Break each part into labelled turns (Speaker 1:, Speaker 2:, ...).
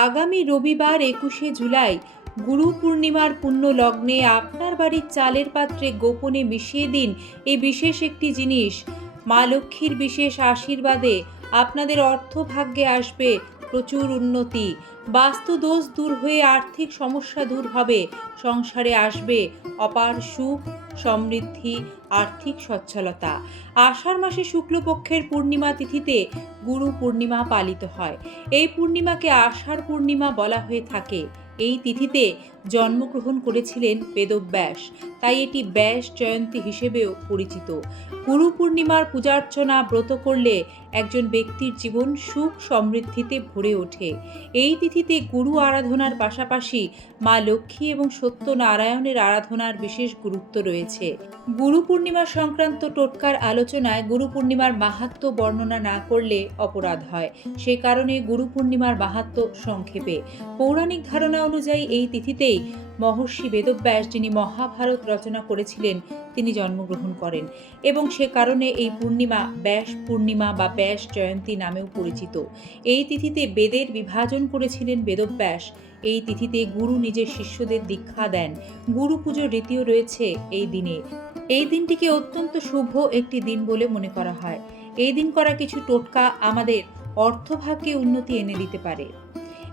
Speaker 1: আগামী রবিবার একুশে জুলাই গুরু পূর্ণিমার পুণ্য লগ্নে আপনার বাড়ির চালের পাত্রে গোপনে মিশিয়ে দিন এই বিশেষ একটি জিনিস। মা লক্ষ্মীর বিশেষ আশীর্বাদে আপনাদের অর্থভাগ্যে আসবে প্রচুর উন্নতি। বাস্তু দোষ দূর হয়ে আর্থিক সমস্যা দূর হবে। সংসারে আসবে অপার সুখ সমৃদ্ধি, আর্থিক সচ্ছলতা। আষাঢ় মাসে শুক্লপক্ষের পূর্ণিমা তিথিতে গুরু পূর্ণিমা পালিত হয়। এই পূর্ণিমাকে আষাঢ় পূর্ণিমা বলা হয়ে থাকে। এই তিথিতে জন্মগ্রহণ করেছিলেন বেদব্যাস। তাই এটি ব্যাস জয়ন্তী হিসেবেও পরিচিত। গুরু পূর্ণিমার পূজার্চনা ব্রত করলে একজন ব্যক্তির জীবন সুখ সমৃদ্ধিতে ভরে ওঠে। এই তিথিতে গুরু আরাধনার পাশাপাশি মা লক্ষ্মী এবং সত্যনারায়ণের আরাধনার বিশেষ গুরুত্ব রয়েছে। গুরু পূর্ণিমা সংক্রান্ত টোটকার আলোচনায় গুরু পূর্ণিমার মাহাত্ম্য বর্ণনা না করলে অপরাধ হয়। সে কারণে গুরু পূর্ণিমার মাহাত্ম্য সংক্ষেপে। পৌরাণিক ধারণা অনুযায়ী এই তিথিতেই মহর্ষি বেদব্যাস যিনি মহাভারত রচনা করেছিলেন, তিনি জন্মগ্রহণ করেন এবং সে কারণে এই পূর্ণিমা ব্যাস পূর্ণিমা বা ব্যাস জয়ন্তী নামেও পরিচিত। এই তিথিতে বেদের বিভাজন করেছিলেন বেদব্যাস। এই তিথিতে গুরু নিজের শিষ্যদের দীক্ষা দেন। গুরু পুজোর রীতিও রয়েছে এই দিনে। এই দিনটিকে অত্যন্ত শুভ একটি দিন বলে মনে করা হয়। এই দিন করা কিছু টোটকা আমাদের অর্থভাগ্যে উন্নতি এনে দিতে পারে।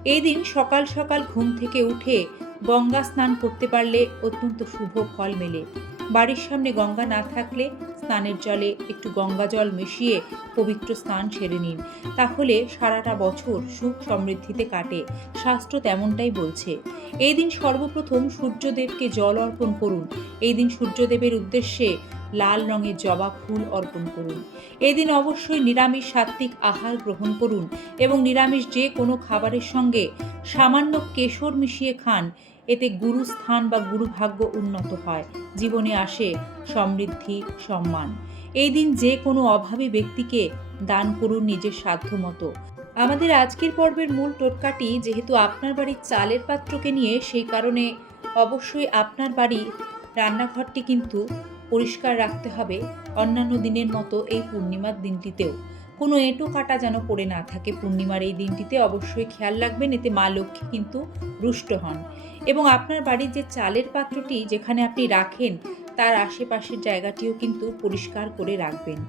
Speaker 1: এই দিন সকাল সকাল ঘুম থেকে উঠে গঙ্গা স্নান করতে পারলে অত্যন্ত শুভ ফল মেলে। বাড়ির সামনে গঙ্গা না থাকলে স্নানের জলে একটু গঙ্গা জল মিশিয়ে পবিত্র স্নান সেরে নিন। তাহলে সারাটা বছর সুখ সমৃদ্ধিতে কাটে শাস্ত্র তেমনটাই বলছে। এই দিন সর্বপ্রথম সূর্যদেবকে জল অর্পণ করুন। এই দিন সূর্যদেবের উদ্দেশ্যে লাল রঙের জবা ফুল অর্পণ করুন। এদিন অবশ্যই নিরামিষ সাত্ত্বিক আহার গ্রহণ করুন এবং নিরামিষ যে কোনো খাবারের সঙ্গে সামান্য কেশর মিশিয়ে খান, এতে গুরুস্থান বা গুরুভাগ্য উন্নত হয়। জীবনে আসে সমৃদ্ধি, সম্মান। এই দিন যে কোনো অভাবী ব্যক্তিকে দান করুন নিজের সাধ্য মতো। আমাদের আজকের পর্বের মূল টোটকাটি, যেহেতু আপনার বাড়ির চালের পাত্রকে নিয়ে সেই কারণে অবশ্যই আপনার বাড়ি রান্নাঘরটি কিন্তু পরিষ্কার রাখতে হবে অন্যান্য দিনের মতো এই পূর্ণিমার দিনটিতেও। কোনো এঁটো কাটা যেন পড়ে না থাকে পূর্ণিমার এই দিনটিতে অবশ্যই খেয়াল রাখবেন, এতে মা লক্ষ্মী কিন্তু রুষ্ট হন। এবং আপনার বাড়ির যে চালের পাত্রটি যেখানে আপনি রাখেন, তার আশেপাশের জায়গাটিও কিন্তু পরিষ্কার করে রাখবেন।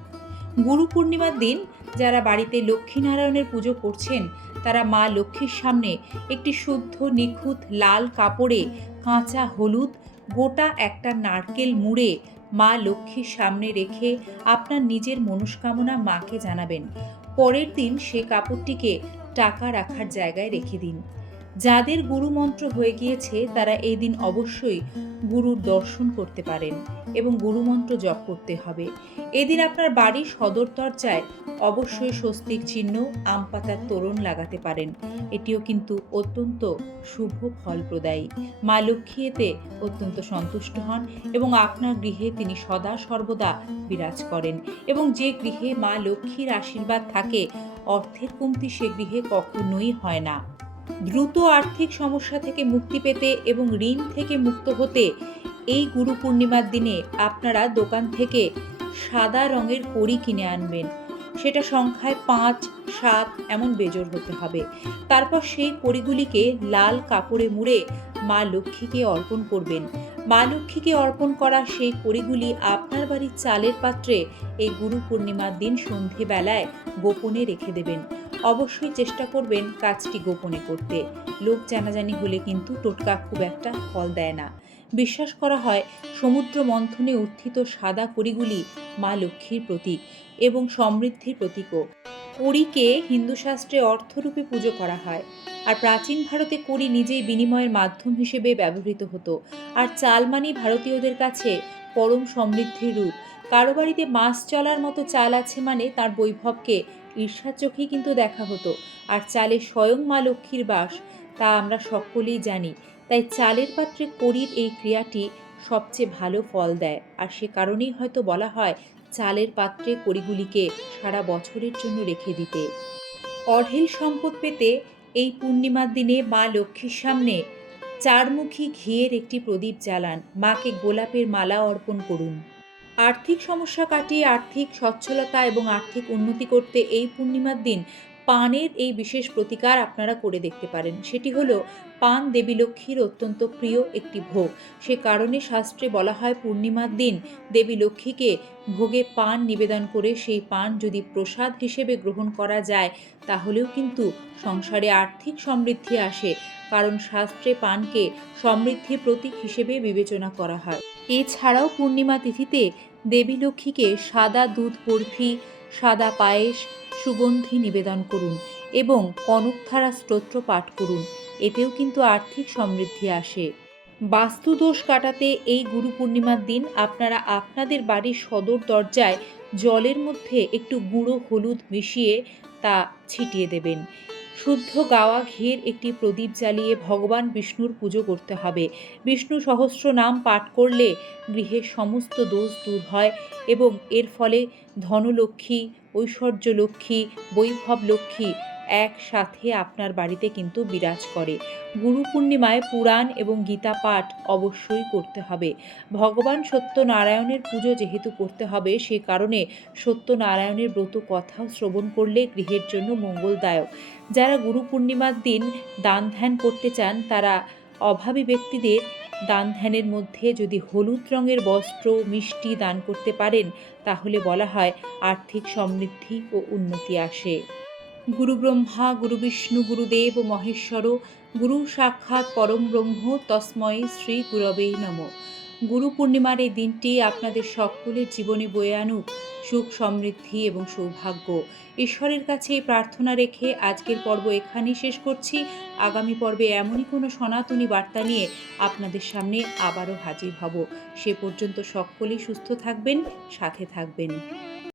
Speaker 1: গুরু পূর্ণিমার দিন যারা বাড়িতে লক্ষ্মীনারায়ণের পুজো করছেন, তারা মা লক্ষ্মীর সামনে একটি শুদ্ধ, নিখুঁত লাল কাপড়ে কাঁচা হলুদ গোটা একটা নারকেল মুড়ে মা লক্ষ্মীর সামনে রেখে আপনার নিজের মনস্কামনা মাকে জানাবেন। পরের দিন সে কাপড়টিকে টাকা রাখার জায়গায় রেখে দিন। যাদের গুরু মন্ত্র হয়ে গিয়েছে, তারা এই দিন অবশ্যই গুরুর দর্শন করতে পারেন এবং গুরুমন্ত্র জপ করতে হবে। এদিন আপনার বাড়ির সদর দরজায় অবশ্যই স্বস্তিক চিহ্ন, আম পাতার তোরণ লাগাতে পারেন। এটিও কিন্তু অত্যন্ত শুভ ফলপ্রদায়ী মা লক্ষ্মী এতে অত্যন্ত সন্তুষ্ট হন এবং আপনার গৃহে তিনি সদা সর্বদা বিরাজ করেন এবং যে গৃহে মা লক্ষ্মীর আশীর্বাদ থাকে, অর্থের কমতি সে গৃহে কখনোই হয় না। দ্রুত আর্থিক সমস্যা থেকে মুক্তি পেতে এবং ঋণ থেকে মুক্ত হতে এই গুরু পূর্ণিমার দিনে আপনারা দোকান থেকে সাদা রঙের কড়ি কিনে আনবেন। সেটা সংখ্যায় পাঁচ, সাত এমন বেজোর হতে হবে। তারপর সেই কড়িগুলিকে লাল কাপড়ে মুড়ে মা লক্ষ্মীকে অর্পণ করবেন। মা লক্ষ্মীকে অর্পণ করা সেই কড়িগুলি আপনার বাড়ির চালের পাত্রে এই গুরু পূর্ণিমার দিন সন্ধেবেলায় গোপনে রেখে দেবেন। অবশ্যই চেষ্টা করবেন কাজটি গোপনে করতে। লোক জানাজানি হলে কিন্তু টোটকা খুব একটা ফল দেয় না। বিশ্বাস করা হয়, সমুদ্র মন্থনে উত্থিত সাদা কড়িগুলি মা লক্ষ্মীর প্রতীক এবং সমৃদ্ধির প্রতীকও। কড়িকে হিন্দু শাস্ত্রে অর্থরূপে পুজো করা হয়। আর প্রাচীন ভারতে কড়ি নিজেই বিনিময়ের মাধ্যম হিসেবে ব্যবহৃত হতো। আর চাল চালমানি ভারতীয়দের কাছে পরম সমৃদ্ধির রূপ। কারও বাড়িতে মাস চলার মতো চাল আছে মানে তার বৈভবকে ঈর্ষার চোখেই কিন্তু দেখা হতো। আর চালে স্বয়ং মা লক্ষ্মীর বাস, তা আমরা সকলেই জানি। তাই চালের পাত্রে কড়ির এই ক্রিয়াটি সবচেয়ে ভালো ফল দেয়। আর সে কারণেই হয়তো বলা হয়, চালের পাত্রে কড়িগুলিকে সারা বছরের জন্য রেখে দিতে। অঢেল সম্পদ পেতে এই পূর্ণিমার দিনে মা লক্ষ্মীর সামনে চারমুখী ঘিয়ের একটি প্রদীপ জ্বালান। মাকে গোলাপের মালা অর্পণ করুন। আর্থিক সমস্যা কাটিয়ে আর্থিক সচ্ছলতা এবং আর্থিক উন্নতি করতে এই পূর্ণিমার দিন পানের এই বিশেষ প্রতিকার আপনারা করে দেখতে পারেন। সেটি হলো, পান দেবী লক্ষ্মীর অত্যন্ত প্রিয় একটি ভোগ। সে কারণে শাস্ত্রে বলা হয়, পূর্ণিমার দিন দেবী লক্ষ্মীকে ভোগে পান নিবেদন করে সেই পান যদি প্রসাদ হিসেবে গ্রহণ করা যায়, তাহলেও কিন্তু সংসারে আর্থিক সমৃদ্ধি আসে। কারণ শাস্ত্রে পানকে সমৃদ্ধির প্রতীক হিসেবে বিবেচনা করা হয়। এছাড়াও পূর্ণিমা তিথিতে দেবী লক্ষ্মীকে সাদা দুধ বরফি সাদা পায়েস সুগন্ধি নিবেদন করুন এবং কনকধারা স্তোত্র পাঠ করুন, এতেও কিন্তু আর্থিক সমৃদ্ধি আসে। বাস্তু দোষ কাটাতে এই গুরু পূর্ণিমার দিন আপনারা আপনাদের বাড়ির সদর দরজায় জলের মধ্যে একটু গুঁড়ো হলুদ মিশিয়ে তা ছিটিয়ে দেবেন। শুদ্ধ গাওয়া ঘের একটি প্রদীপ জ্বালিয়ে ভগবান বিষ্ণুর পুজো করতে হবে। বিষ্ণু সহস্র নাম পাঠ করলে গৃহের সমস্ত দোষ দূর হয় এবং এর ফলে ধনলক্ষ্মী, ঐশ্বর্যলক্ষ্মী বৈভব লক্ষ্মী একসাথে আপনার বাড়িতে কিন্তু বিরাজ করে। গুরু পূর্ণিমায় পুরাণ এবং গীতা পাঠ অবশ্যই করতে হবে। ভগবান সত্যনারায়ণের পুজো যেহেতু করতে হবে, সে কারণে সত্যনারায়ণের ব্রত কথাও শ্রবণ করলে গৃহের জন্য মঙ্গলদায়ক। যারা গুরু পূর্ণিমার দিন দান ধ্যান করতে চান, তারা অভাবী ব্যক্তিদের দান ধ্যানের মধ্যে যদি হলুদ রঙের বস্ত্র, মিষ্টি দান করতে পারেন, তাহলে বলা হয় আর্থিক সমৃদ্ধি ও উন্নতি আসে। গুরু ব্রহ্মা গুরু বিষ্ণু গুরুদেব, মহেশ্বর, গুরু সাক্ষাৎ পরম ব্রহ্ম তস্ময় শ্রী গুরবেই নম। গুরু পূর্ণিমার এই দিনটি আপনাদের সকলের জীবনে বয়ে আনুক, সুখ, সমৃদ্ধি এবং সৌভাগ্য। ঈশ্বরের কাছে প্রার্থনা রেখে আজকের পর্ব এখানেই শেষ করছি। আগামী পর্বে এমনই কোনো সনাতনী বার্তা নিয়ে আপনাদের সামনে আবারও হাজির হব। সে পর্যন্ত সকলেই সুস্থ থাকবেন, সাথে থাকবেন।